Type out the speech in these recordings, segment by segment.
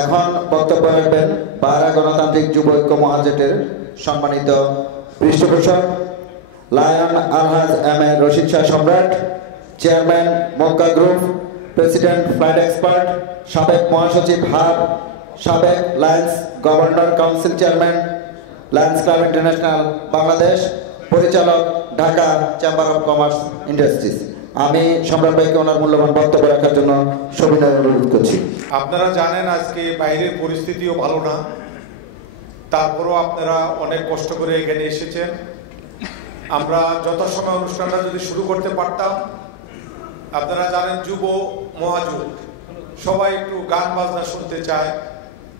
এখন বক্তব্য রাখবেন পাহারা গণতান্ত্রিক যুব ঐক্য মহাজোটের সম্মানিত পৃষ্ঠপোষক লায়ন আলহাজ M A Rashid Shah Samrat, chairman Makka group, president flight expert, সাবেক মহাসচিব হাব, সাবেক lions governor council chairman, lions club international Bangladesh, পরিচালক Dhaka chamber of commerce industries. আমি সম্রাট ভাইকে ওনার মূল্যবান বক্তব্য রাখার জন্য সবিনয় অনুরোধ করছি। আপনারা জানেন আজকে বাইরের পরিস্থিতিও ভালো না, তারপরও আপনারা অনেক কষ্ট করে এখানে এসেছেন। আমরা যথাসময় অনুষ্ঠানটা যদি শুরু করতে পারতাম। আপনারা জানেন যুব মহাজোট সবাই একটু গান বাজনা শুনতে চায়,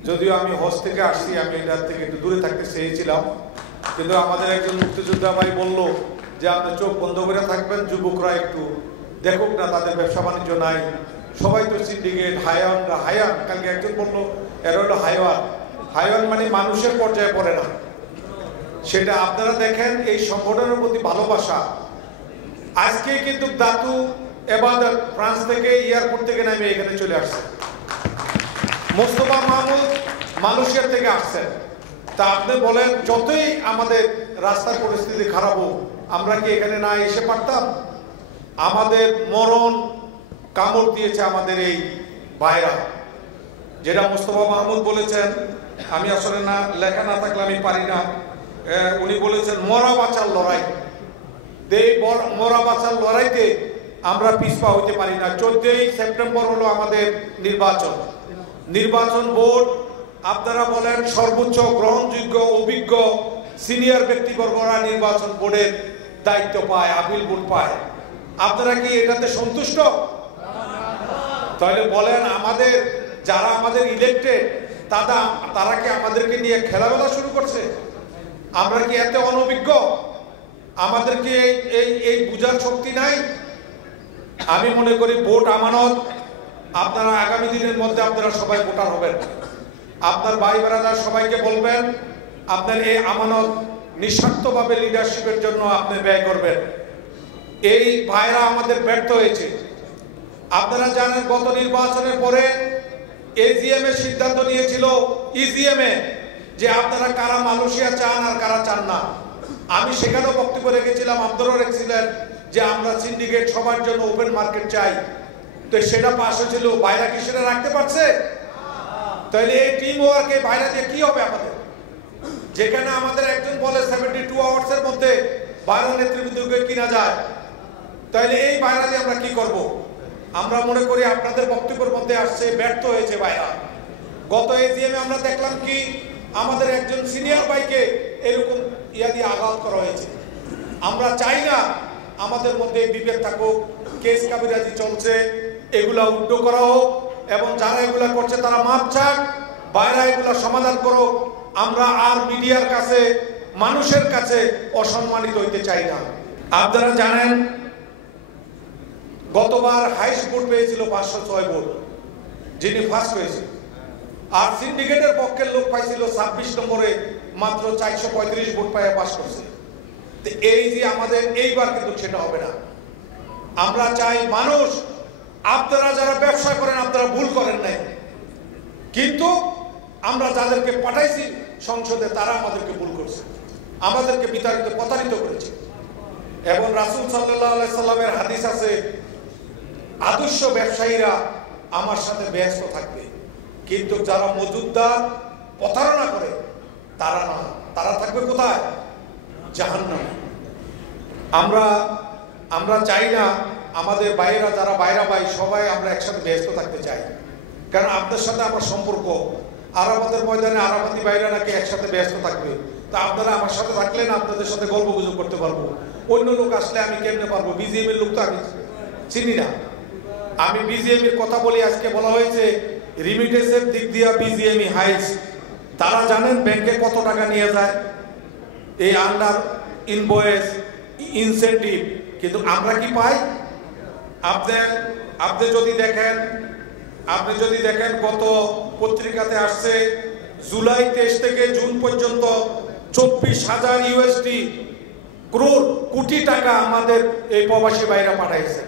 যদিও আমি হজ থেকে আসছি, আমি এটার থেকে একটু দূরে থাকতে চেয়েছিলাম, কিন্তু আমাদের একজন মুক্তিযোদ্ধা ভাই বলল যে আপনি চোখ বন্ধ করে থাকবেন, যুবকরা একটু দেখুক না, তাদের ব্যবসা বাণিজ্য নাই, সবাই তো সিন্ডিকেট হায়ান। কালকে একজন বললো এর হলো হায়ান মানে মানুষের পর্যায়ে পড়ে না। সেটা আপনারা দেখেন এই সংগঠনের প্রতি ভালোবাসা। আজকে কিন্তু দাতু এবাদত ফ্রান্স থেকে এয়ারপোর্ট থেকে নামে এখানে চলে আসছে, মোস্তফা মাহমুদ মালয়েশিয়া থেকে আসছেন। তা আপনি বলেন যতই আমাদের রাস্তার পরিস্থিতি খারাপ হোক, আমরা কি এখানে না এসে পারতাম? আমাদের মরণ কামড় দিয়েছে আমাদের এই ভাইরা, যেটা মোস্তফা মাহমুদ বলেছেন, আমি আসলে না লেখা না থাকলে আমি পারি না, উনি বলেছেন মরা বাঁচার লড়াই। এই মরা বাঁচার লড়াইতে আমরা পিছপা হইতে পারি না। 14ই সেপ্টেম্বর হলো আমাদের নির্বাচন বোর্ড। আপনারা বলেন সর্বোচ্চ গ্রহণযোগ্য অভিজ্ঞ সিনিয়র ব্যক্তিবর্গরা নির্বাচন বোর্ডের দায়িত্ব পায়, আপিল বোর্ড পায়। আপনারা কি এটাতে সন্তুষ্ট? তাহলে বলেন আমাদের যারা আমাদের ইলেক্টেড তারা কি আমাদেরকে নিয়ে খেলাধুলা শুরু করছে? আমরা কি এত অনভিজ্ঞ? আমাদের কি এই বুঝার শক্তি নাই? আমি মনে করি ভোট আমানত। আপনারা আগামী দিনের মধ্যে আপনারা সবাই ভোটার হবেন। আপনার ভাই ব্রাদার সবাইকে বলবেন আপনার এই আমানত নিঃস্বার্থভাবে লিডারশিপের জন্য আপনি ব্যয় করবেন। এই ভাইরা আমাদের ব্যর্থ হয়েছে। আপনারা জানেন গত নির্বাচনের পরে এজিএম এর সিদ্ধান্ত নিয়েছিল ইজিএম এ যে আপনারা কারা মালয়েশিয়া চান আর কারা চান না। আমি সেখানেও বক্তব্য রেখেছিলাম, আপনারাও রেখেছিলেন যে আমরা সিন্ডিকেট সবার জন্য ওপেন মার্কেট চাই। তো সেটা পাশ হয়েছিল, বাইরা কি সেটা রাখতে পারছে? তাহলে এই টিম ওয়ার্কে বাইরে দিয়ে কি হবে আমাদের? যেখানে আমাদের একজন বলে 72 আওয়ার্সের মধ্যে বাইরে নেতৃবৃন্দকে কিনা যায়, তাহলে এই বাইরে দিয়ে আমরা কি করব? আমরা মনে করি আপনাদের বক্তব্যের মধ্যে আসছে ব্যর্থ হয়েছে বাইরা। গত এজিএমে আমরা দেখলাম কি আমাদের একজন সিনিয়র ভাইকে এরকম দিয়ে আঘাত করা হয়েছে। আমরা চাই না আমাদের মধ্যে বিভেদ থাকুক, কেস কাবিরাজি চলছে, এগুলা উদ্যোগ করা হোক এবং যারা এগুলা করছে তারা মাপ চাক, বাইরে এগুলা সমাধান করো। আমরা আর মিডিয়ার কাছে মানুষের কাছে অসম্মানিত হইতে চাই না। আপনারা জানেন গতবার হাইস্ট ভোট পেয়েছিল 506 ভোট, যিনি ফার্স্ট হয়েছে, আর সিন্ডিকেটের পক্ষের লোক পাইছিল 26 নম্বরে মাত্র 435 ভোট পায় পাস করছে। এই যে আমাদের এইবার কিন্তু সেটা হবে না। আমরা চাই মানুষ, আপনারা যারা ব্যবসা করেন আপনারা ভুল করেন নাই, কিন্তু আমরা যাদেরকে পাঠাইছি সংসদে তারা আমাদেরকে ভুল করছে, আমাদেরকে প্রতারিত করেছে। এবং রাসূল সাল্লাল্লাহু আলাইহি সাল্লামের হাদিস আছে, আদর্শ ব্যবসায়ীরা আমার সাথে ব্যস্ত থাকবে, কিন্তু যারা মজুদদার প্রতারণা করে তারা না, তারা থাকবে কোথায়? জাহান্নামে। আমরা চাই না আমাদের বাইরা যারা বাইরা ভাই সবাই আমরা একসাথে ব্যস্ত থাকতে চাই, কারণ আপনার সাথে আমার সম্পর্ক। আরাফাতের ময়দানে আরাফাতি বাইরা নাকি একসাথে ব্যস্ত থাকবে, তা আপনারা আমার সাথে থাকলেন আপনাদের সাথে গল্প গুজব করতে পারবো। অন্য লোক আসলে আমি কেমনে পারবো? বিজিএম এর লোক তো আমি চিনি না। আমি বিজিএম এর কথা বলি, আজকে বলা হয়েছে রিমিটেন্সের দিক দিয়ে বিজিএমই হাইস্ট। তারা জানেন ব্যাংকে কত টাকা নিয়ে যায় এই আন্ডার ইনভয়েস ইনসেন্টিভ, কিন্তু আমরা কি পাই? আপনি যদি দেখেন গত পত্রিকাতে আসছে জুলাই 23 থেকে জুন পর্যন্ত 24,000 ইউএসডি কোটি টাকা আমাদের এই প্রবাসী ভাইরা পাঠাইছে,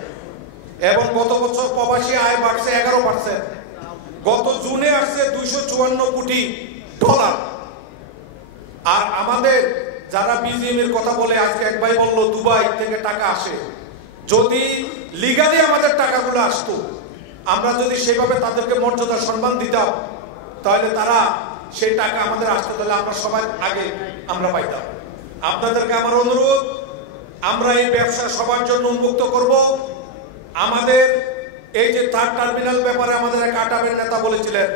এবং গত বছর প্রবাসী আয় বাড়ছে 11%। গত জুনে আসছে $54 কোটি। আর আমাদের যারা বিজিএম এর কথা বলে, আজকে এক ভাই বলল দুবাই থেকে টাকা আসে, যদি লিগালি আমাদের টাকাগুলো আসতো, আমরা যদি সেভাবে তাদেরকে মর্যাদা সম্মান দিতাম, তাহলে তারা সেই টাকা আমাদের আসতো, তাহলে আমরা সবাই আগে আমরা পাইতাম। আপনাদেরকে আমার অনুরোধ, আমরা এই ব্যবসা সবার জন্য উন্মুক্ত করব। আমাদের এই যে থার্ড টার্মিনাল ব্যাপারে আমাদের এক আটাবের নেতা বলেছিলেন,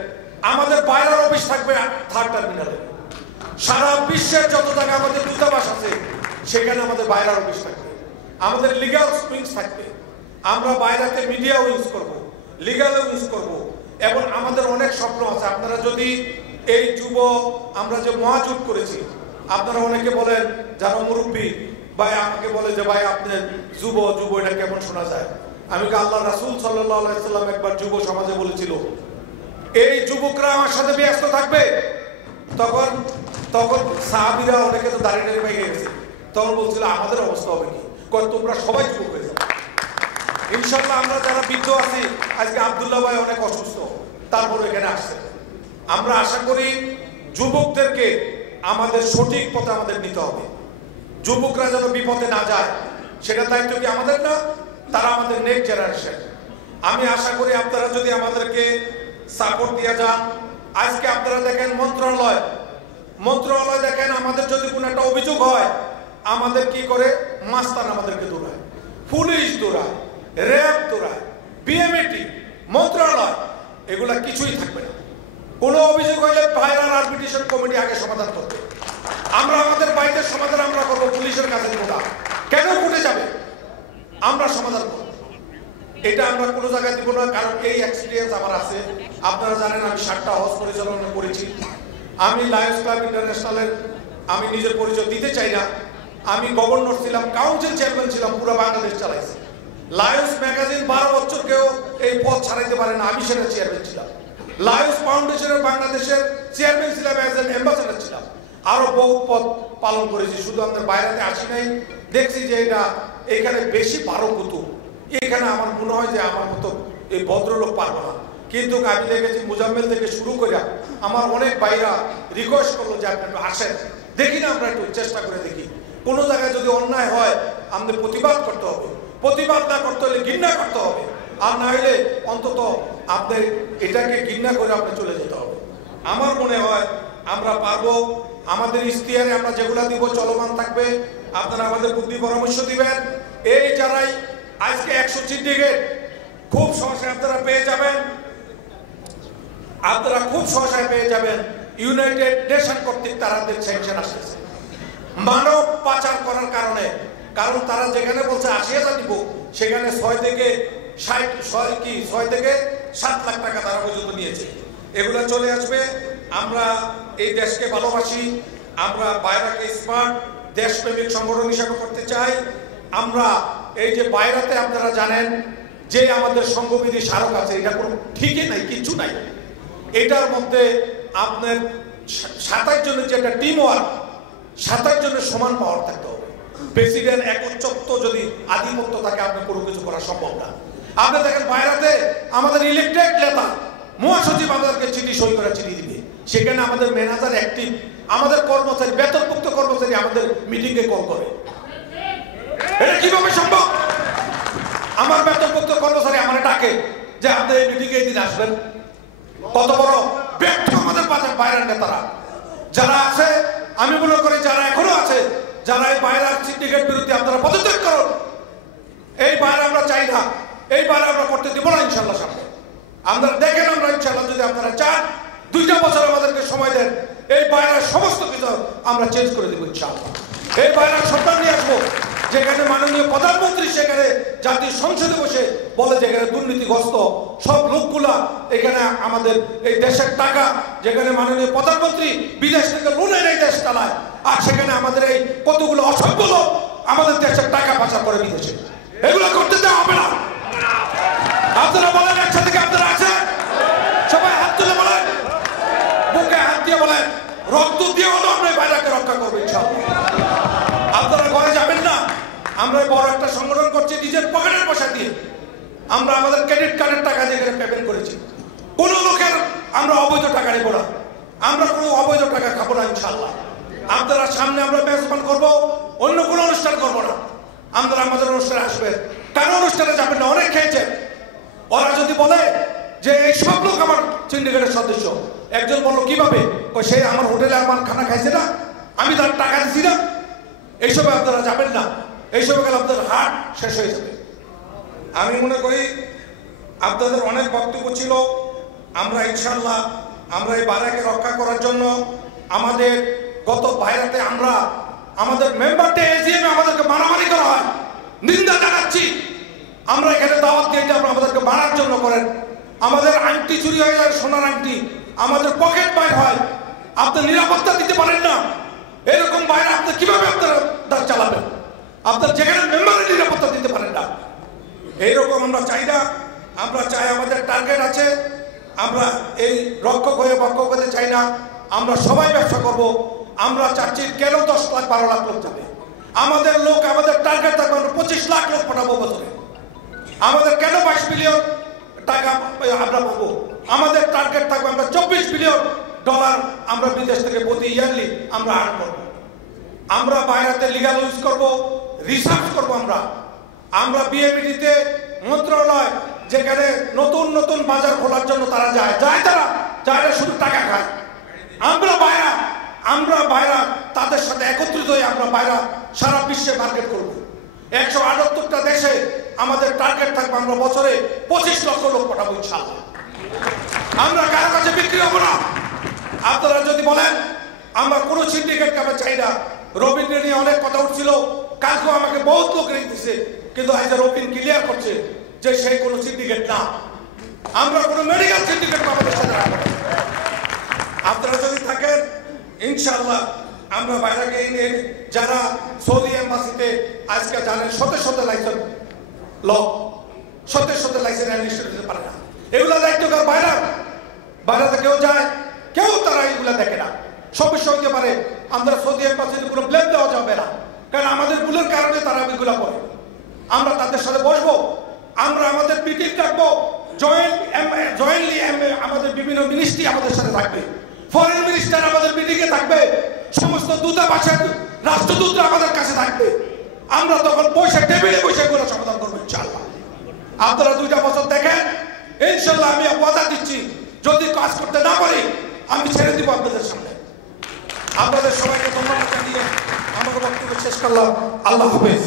আমাদের বাইরের অফিস থাকবে থার্ড টার্মিনালে। সারা বিশ্বের যত জায়গায় আমাদের দূতাবাস আছে সেখানে আমাদের বাইরের অফিস থাকবে, আমাদের লিগ্যাল উইংস থাকবে। আমরা বাইরেতে মিডিয়া উইংস করব, লিগ্যাল উইংস করব, এবং আমাদের অনেক স্বপ্ন আছে। আপনারা যদি এই যুব আমরা যে মহাজোট করেছি, আপনারা অনেকে বলেন যারা মুরব্বী ভাই আমাকে বলে যে ভাই আপনি যুব যুব এটা কেমন শোনা যায়। আমি আল্লাহ রাসূল সাল্লাল্লাহু আলাইহি সাল্লাম একবার যুব সমাজে বলেছিল, এই যুবকরা আমার সাথে ব্যস্ত থাকবে। তখন সাহাবীরা অনেকে তো দাঁড়িয়ে ভেঙে গেছে, তখন বলছিল আমাদের অবস্থা হবে কি, তোমরা সবাই যুবক হয়ে যাবে। ইনশাল্লাহ আমরা যারা বৃদ্ধ আছি, আজকে আব্দুল্লাহ ভাই অনেক অসুস্থ, তারপরে এখানে আসছে। আমরা আশা করি যুবকদেরকে আমাদের সঠিক পথে আমাদের নিতে হবে। যুবকরা যেন বিপদে না যায়, সেটা দায়িত্ব কি আমাদের না? তারা আমাদের নেক্সট জেনারেশন। আমি আশা করি আপনারা যদি আমাদেরকে সাপোর্ট দিয়ে যান। আজকে আপনারা দেখেন মন্ত্রণালয় দেখেন, আমাদের যদি কোনো একটা অভিযোগ হয়, আমাদের কি করে মাস্তান আমাদেরকে দৌড়ায়, পুলিশ দৌড়ায়, র্যাব দৌড়ায়, বিএমএটি, মন্ত্রণালয়, এগুলা কিছুই থাকবে না। কোনো অভিযোগ হইলে ভাইরাল আরবিট্রেশন কমিটি আগে সমাধান করবে। আমরা আমাদের বাইরের সমাধান আমরা করবো, পুলিশের কাছে কোটা কেন কোর্টে যাবে, আমরা সমাধান করব। এটা আমরা কোনো জায়গায় দিব না, কারণ এই এক্সপিরিয়েন্স আমার আছে। আপনারা জানেন আমি 7টা হজ পরিচালনা করেছি। আমি লায়ন্স ক্লাব ইন্টারন্যাশনালের আমি নিজের পরিচয় দিতে চাই না, আমি গভর্নর ছিলাম, কাউন্সিল চেয়ারম্যান ছিলাম, পুরো বাংলাদেশ চালাইছি। লায়ন্স ম্যাগাজিন 12 বছর কেউ এই পদ ছাড়াইতে পারে না, আমি সেটা চেয়ারম্যান ছিলাম। লায়ন্স ফাউন্ডেশনের বাংলাদেশের চেয়ারম্যান ছিলাম, একজন অ্যাম্বাসেডর ছিলাম, আরো বহু পদ পালন করেছি। শুধু আমাদের বাইরেতে আসি নাই, দেখছি যে এটা এখানে বেশি পারকুতু, এখানে আমার মনে হয় যে আমার মতো এই ভদ্রলোক পারবো না। কিন্তু আমি দেখেছি মুজাম্মেল থেকে শুরু করে আমার অনেক ভাইরা রিকোয়েস্ট করলো যে আপনি একটু আসেন, দেখি না আমরা একটু চেষ্টা করে দেখি। কোনো জায়গায় যদি অন্যায় হয় আমাদের প্রতিবাদ করতে হবে, প্রতিবাদ না করতে হলে ঘৃণা করতে হবে, আর না হলে অন্তত আপনার এটাকে ঘৃণা করে আপনি চলে যেতে হবে। আমার মনে হয় আমরা পারবো। আমাদের ইশতেহারে আমরা যেগুলা দিব চলমান থাকবে, আপনারা আমাদের বুদ্ধি পরামর্শ দিবেন। এই যারাই আজকে 100 সিন্ডিকেট খুব সহসায় আপনারা পেয়ে যাবেন, আপনারা খুব সহসায় পেয়ে যাবেন। ইউনাইটেড নেশন কর্তৃক তাদের স্যাংশন আসতেছে মানব পাচার করার কারণে। কারণ তারা যেখানে বলছে 80,000 দিব, সেখানে 6 থেকে 7 লাখ টাকা তারা পর্যন্ত নিয়েছে। এগুলো চলে আসবে। আমরা এই দেশকে ভালোবাসি, আমরা বাইরাকে স্মার্ট দেশপ্রেমিক সংগঠন হিসাবে করতে চাই। আমরা এই যে বাইরাতে আপনারা জানেন যে আমাদের সংঘবিধি স্মারক আছে, এটা কোনো ঠিকই নাই, কিচ্ছু নাই। এটার মধ্যে আপনার 27 জনের যে একটা টিম ওয়ার্ক, 27 জনের সমান পাওয়ার থাকতে হবে। প্রেসিডেন্ট একচ্ছত্ব যদি আধিপত্য থাকে, আপনার কোনো কিছু করা সম্ভব না। আপনি দেখেন বাইরাতে আমাদের ইলেকটেড নেতা মহাসচিব আমাদেরকে চিঠি সই করে চিঠি দিবে, সেখানে আমাদের ম্যানেজার অ্যাক্টিভ, আমাদের কর্মচারী বেতনভুক্ত কর্মচারী আমাদের মিটিংয়ে কল করে। এটা কিভাবে সম্ভব? আমার বেতনভুক্ত কর্মচারী আমার ডাকে যে আপনি এই মিটিংয়ে এই দিন আসবেন। কত বড় ব্যর্থ আমাদের বাইরের নেতারা যারা আছে। আমি মনে করি যারা এখনো আছে, যারা এই বাইরের সিন্ডিকেট বিরুদ্ধে আপনারা পদত্যাগ করুন। এই বাইরে আমরা চাই না, এই বাইরে আমরা করতে দিব না ইনশাল্লাহ। সামনে আমরা দেখেন, আমরা ইনশাল্লাহ যদি আপনারা চান 2টা বছর আমাদেরকে সময় দেন, এই বাইরের সমস্ত কিছু আমরা চেঞ্জ করে দেবো ইনশাল্লাহ। এই বাইরের সরকার নিয়ে আসবো, যেখানে মাননীয় প্রধানমন্ত্রী সেখানে জাতীয় সংসদে বসে বলে যে এখানে দুর্নীতিগ্রস্ত সব লোকগুলা এখানে আমাদের এই দেশের টাকা, যেখানে মাননীয় প্রধানমন্ত্রী বিদেশ থেকে লোন এনে দেশ চালায়, আর সেখানে আমাদের এই কতগুলো অসভ্য লোক আমাদের দেশের টাকা পাচার করে বিদেশে। এগুলো করতে দেওয়া হবে না। আপনারা বলেন একসাথে, আপনারা আছেন? সবাই হাত তুলে বলেন, বুকে হাত দিয়ে বলেন, রক্ত দিয়ে হলো আমরা এই বাইরাকে রক্ষা করবো ইনশাআল্লাহ। আপনারা ঘরে যাবেন না, আমরা বড় একটা সংগঠন করছি নিজের পকেটের পয়সা দিয়ে। আমরা আমাদের ক্রেডিট কার্ডের টাকা দিয়ে পেমেন্ট করেছি। কোন লোকের আমরা অবৈধ টাকা নেব না, আমরা কোনো অবৈধ টাকা খাবো না ইনশাআল্লাহ। আপনারা সামনে আমরা মেজবান করব, অন্য কোনো অনুষ্ঠান করব না। আপনারা আমাদের অনুষ্ঠানে আসবেন, কারো অনুষ্ঠানে যাবেন না, অনেক খেয়েছেন। ওরা যদি বলে যে এই সব লোক আমার সিন্ডিকেটের সদস্য, একজন বললো কিভাবে, সে আমার হোটেলে আমার খানা খাইছে না, আমি তার টাকা দিচ্ছি না, এইসবে আপনারা যাবেন না। এইসবে গেলে আপনাদের হাট শেষ হয়ে যাবে। আমি মনে করি আপনাদের অনেক বক্তব্য ছিল। আমরা ইনশাল্লাহ আমরা এই বারাকে রক্ষা করার জন্য আমাদের গত বাইরাতে আমরা আমাদের মেম্বারটা এজিএমে আমাদেরকে মারামারি করা হয়, নিন্দা জানাচ্ছি। আমরা এখানে দাওয়াত দিয়ে যে আপনারা আমাদেরকে মারার জন্য করেন, আমাদের আংটি চুরি হয়ে যায়, সোনার আংটি, আমাদের পকেট বাইর হয়, আপনি নিরাপত্তা দিতে পারেন না। এরকম বাইরে আপনি কিভাবে আপনারা চালাবেন? আপনার যেখানে মেম্বারের নিরাপত্তা দিতে পারেন না, এইরকম আমরা চাই না। আমরা চাই, আমাদের টার্গেট আছে, আমরা এই রক্ষক হয়ে ভক্ষক হতে চাই না। আমরা সবাই ব্যবসা করব। আমরা চাচ্ছি কেন 10 লাখ 12 লাখ লোক যাবে, আমাদের লোক, আমাদের টার্গেট থাকবে আমরা 25 লাখ লোক পাঠাবো বছরে। আমাদের কেন 22 বিলিয়ন টাকা আমরা পাবো? আমাদের টার্গেট থাকবে আমরা 24 বিলিয়ন ডলার আমরা বিদেশ থেকে প্রতি ইয়ারলি আমরা আর্ন করবো। আমরা বাইরেতে লিগাল ইউজ করবো, রিসার্চ করবো। আমরা বিএমইডিতে মন্ত্রণালয় যেখানে নতুন নতুন বাজার খোলার জন্য তারা যায়, তারা শুধু টাকা খায়। আমরা বাইরা তাদের সাথে একত্রিত হয়ে আমরা বাইরা সারা বিশ্বে মার্কেট করবো। 178টা দেশে আমাদের টার্গেট থাকবে আমরা বছরে 25 লক্ষ লোক পাঠাবো ইনশাআল্লাহ। আমরা কারো কাছে বিক্রি হবো না। আপনারা যদি বলেন আমরা কোনো সিন্ডিকেট কামে চাই না, রবীন্দ্র নিয়ে অনেক কথা উঠছিল, কালকেও আমাকে বহুত লোক রেখেছে, কিন্তু আজ রবিন ক্লিয়ার করছে যে সেই কোনো সিন্ডিকেট না। আমরা কোনো মেডিকেল সিন্ডিকেট আমাদের সাথে রাখবো না। আপনারা যদি থাকেন ইনশাআল্লাহ আমরা বাইরে এনে যারা সৌদি এম্বাসিতে আজকে জানেন শত লাইসেন্স শত লাইসেন্স এনলিস্ট দিতে পারে না। এগুলা দায়িত্ব কার? বাইরে কেউ যায়, কেউ তারা এগুলা দেখে না। সমস্যা হইতে পারে, আমরা সৌদি এম্বাসিতে কোনো ব্লেম দেওয়া যাবে না, কারণ আমাদের ভুলের কারণে তারা এগুলা করে। আমরা তাদের সাথে বসবো, আমরা আমাদের মিটিং রাখবো, জয়েন্টলি আমাদের বিভিন্ন মিনিস্ট্রি আমাদের সাথে থাকবে, ফরেন মিনিস্টার আমাদের মিটিংয়ে থাকবে, সমস্ত দূতাবাসের রাষ্ট্রদূতরা আমাদের কাছে থাকবে। আমরা তখন টেবিলে বসে করে সমাধান করবো ইনশাআল্লাহ। আপনারা 2টা বছর দেখেন, ইনশাআল্লাহ আমি ওয়াদা দিচ্ছি, যদি কাজ করতে না পারি আমি ছেড়ে দিব আপনাদের সামনে। আপনাদের সবাইকে ধন্যবাদ জানিয়ে আমার বক্তব্য শেষ করলাম। আল্লাহ হাফেজ।